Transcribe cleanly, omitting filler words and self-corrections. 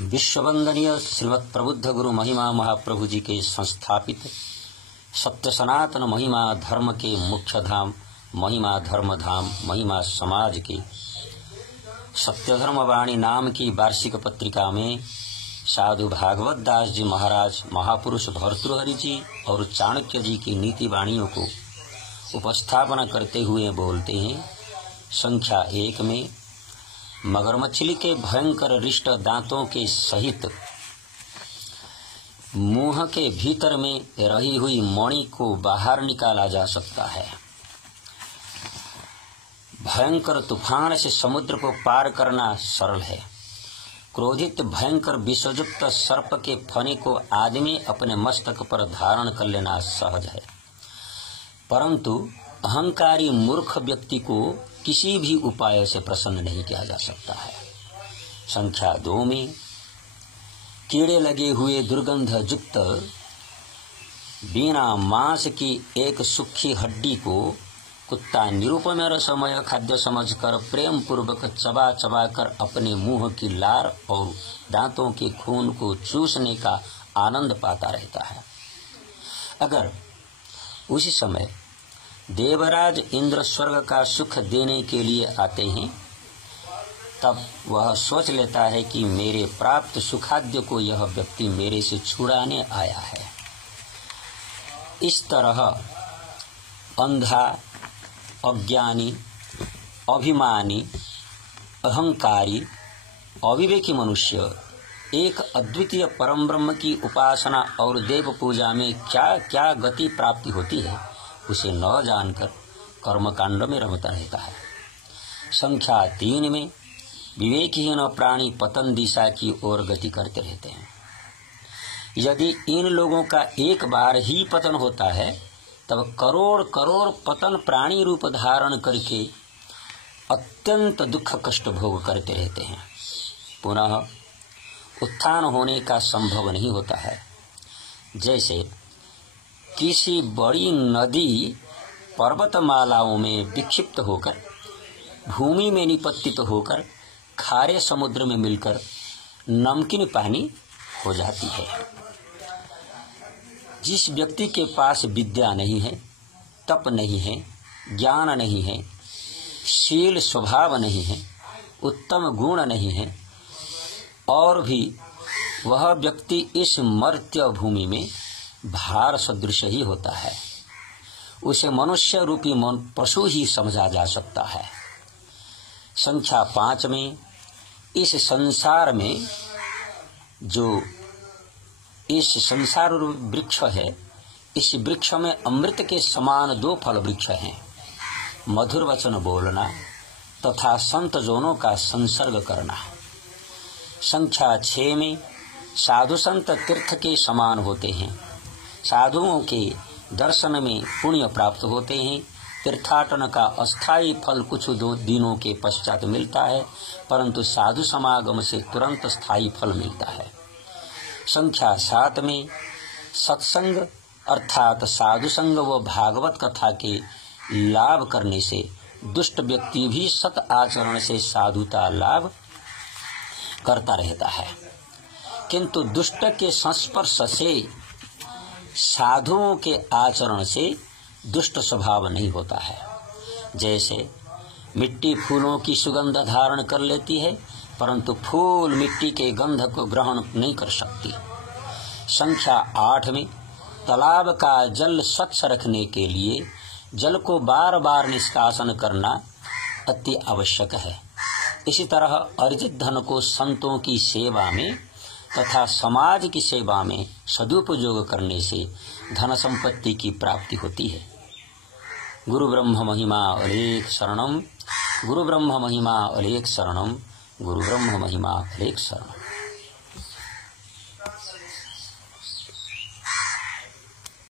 विश्ववंदनीय श्रीमद प्रबुद्ध गुरु महिमा महाप्रभु जी के संस्थापित सत्य सनातन महिमा धर्म के मुख्य धाम महिमा धर्म धाम महिमा समाज के सत्य धर्म वाणी नाम की वार्षिक पत्रिका में साधु भागवत दास जी महाराज महापुरुष भर्तृहरि जी और चाणक्य जी की नीति वाणियों को उपस्थापना करते हुए बोलते हैं। संख्या 1 में मगरमछली के भयंकर रिष्ट दांतों के सहित मुंह के भीतर में रही हुई मणि को बाहर निकाला जा सकता है। भयंकर तूफान से समुद्र को पार करना सरल है। क्रोधित भयंकर विषयुक्त सर्प के फने को आदमी अपने मस्तक पर धारण कर लेना सहज है, परंतु अहंकारी मूर्ख व्यक्ति को किसी भी उपाय से प्रसन्न नहीं किया जा सकता है। संख्या 2 में कीड़े लगे हुए दुर्गंध युक्त बिना मांस की एक सूखी हड्डी को कुत्ता निरुपम रसमय खाद्य समझकर प्रेम पूर्वक चबा चबा कर अपने मुंह की लार और दांतों के खून को चूसने का आनंद पाता रहता है। अगर उसी समय देवराज इंद्र स्वर्ग का सुख देने के लिए आते हैं, तब वह सोच लेता है कि मेरे प्राप्त सुखाद्य को यह व्यक्ति मेरे से छुड़ाने आया है। इस तरह अंधा, अज्ञानी, अभिमानी, अहंकारी, अविवेकी मनुष्य एक अद्वितीय परम ब्रह्म की उपासना और देव पूजा में क्या क्या गति प्राप्ति होती है उसे न जानकर कर्मकांड में रमता रहता है। संख्या 3 में विवेकहीन प्राणी पतन दिशा की ओर गति करते रहते हैं। यदि इन लोगों का एक बार ही पतन होता है, तब करोड़ करोड़ पतन प्राणी रूप धारण करके अत्यंत दुख कष्ट भोग करते रहते हैं। पुनः उत्थान होने का संभव नहीं होता है। जैसे किसी बड़ी नदी पर्वतमालाओं में विक्षिप्त होकर भूमि में निपतित होकर खारे समुद्र में मिलकर नमकीन पानी हो जाती है। जिस व्यक्ति के पास विद्या नहीं है, तप नहीं है, ज्ञान नहीं है, शील स्वभाव नहीं है, उत्तम गुण नहीं है, और भी वह व्यक्ति इस मर्त्य भूमि में भार सदृश ही होता है। उसे मनुष्य रूपी पशु ही समझा जा सकता है। संख्या 5 में इस संसार में जो इस संसार वृक्ष है, इस वृक्ष में अमृत के समान 2 फल वृक्ष हैं, मधुर वचन बोलना तथा संत जनों का संसर्ग करना। संख्या 6 में साधु संत तीर्थ के समान होते हैं। साधुओं के दर्शन में पुण्य प्राप्त होते हैं। तीर्थाटन का अस्थायी फल कुछ 2 दिनों के पश्चात मिलता है, परंतु साधु समागम से तुरंत स्थायी फल मिलता है। संख्या 7 में सत्संग अर्थात साधु संग व भागवत कथा के लाभ करने से दुष्ट व्यक्ति भी सत आचरण से साधुता लाभ करता रहता है, किंतु दुष्ट के संस्पर्श से साधुओं के आचरण से दुष्ट स्वभाव नहीं होता है। जैसे मिट्टी फूलों की सुगंध धारण कर लेती है, परंतु फूल मिट्टी के गंध को ग्रहण नहीं कर सकती। संख्या 8 में तालाब का जल स्वच्छ रखने के लिए जल को बार बार निष्कासन करना अति आवश्यक है। इसी तरह अर्जित धन को संतों की सेवा में तथा समाज की सेवा में सदुपयोग करने से धन संपत्ति की प्राप्ति होती है। गुरु ब्रह्म महिमा अलेख शरणम, गुरु ब्रह्म महिमा अलेख शरणम, गुरु ब्रह्म महिमा अलेख शरणम।